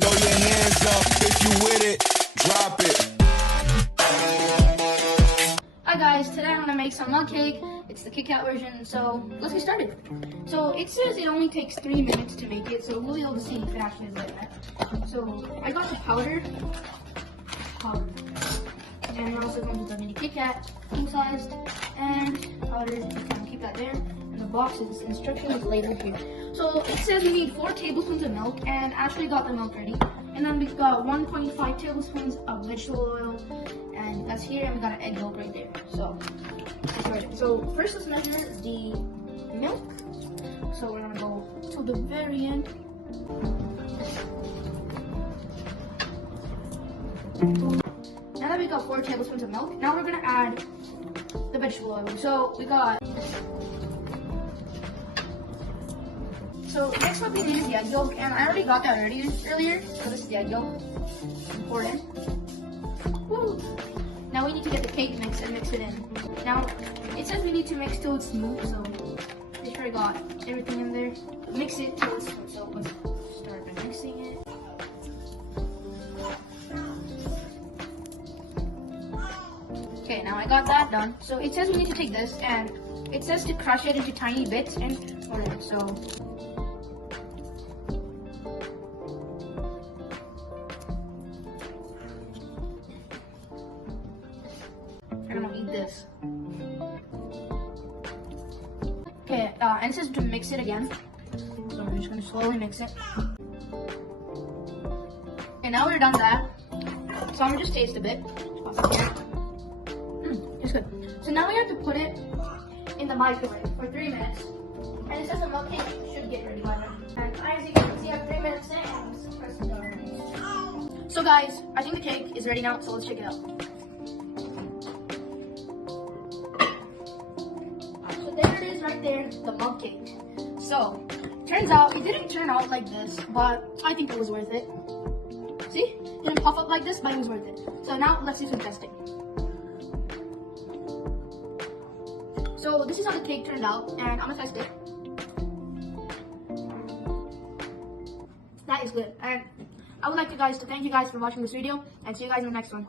Throw your hands up if you with it. Drop it. Hi guys, today I'm gonna make some mug cake. It's the Kit Kat version, so let's get started. So it says it only takes 3 minutes to make it, so we'll be able to see if it actually is like that. So I got the powder, and it also comes with a mini Kit Kat, full sized, and powder. You can keep that there. And the box is instructions labeled here. So it says we need 4 tablespoons of milk, and Ashley got the milk ready. And then we've got 1.5 tablespoons of vegetable oil, and that's here, and we got an egg yolk right there. So first let's measure the milk. So we're gonna go to the very end. Now that we got 4 tablespoons of milk, now we're gonna add the vegetable oil. So next what we need is the egg yolk, and I already got that earlier. So this is the egg yolk. Pour it in. Woo! Now we need to get the cake mix and mix it in. Now it says we need to mix till it's smooth, so make sure I got everything in there. Mix it till it's smooth. So let's start by mixing it. Okay, now I got that done. So it says we need to take this, and it says to crush it into tiny bits and pour it. So I'm gonna eat this. Okay, and it says to mix it again. So we're just gonna slowly mix it. And now we're done that. So I'm gonna just taste a bit. It's good. So now we have to put it in the microwave for 3 minutes. And it says the mug cake should get ready by then. And as you can see, I have 3 minutes in, and let's press the button. So guys, I think the cake is ready now, so let's check it out. So there it is right there, the mug cake. So, turns out, it didn't turn out like this, but I think it was worth it. See? It didn't puff up like this, but it was worth it. So now, let's do some testing. So this is how the cake turned out, and I'm gonna test it. That is good, and I would like to thank you guys for watching this video, and see you guys in the next one.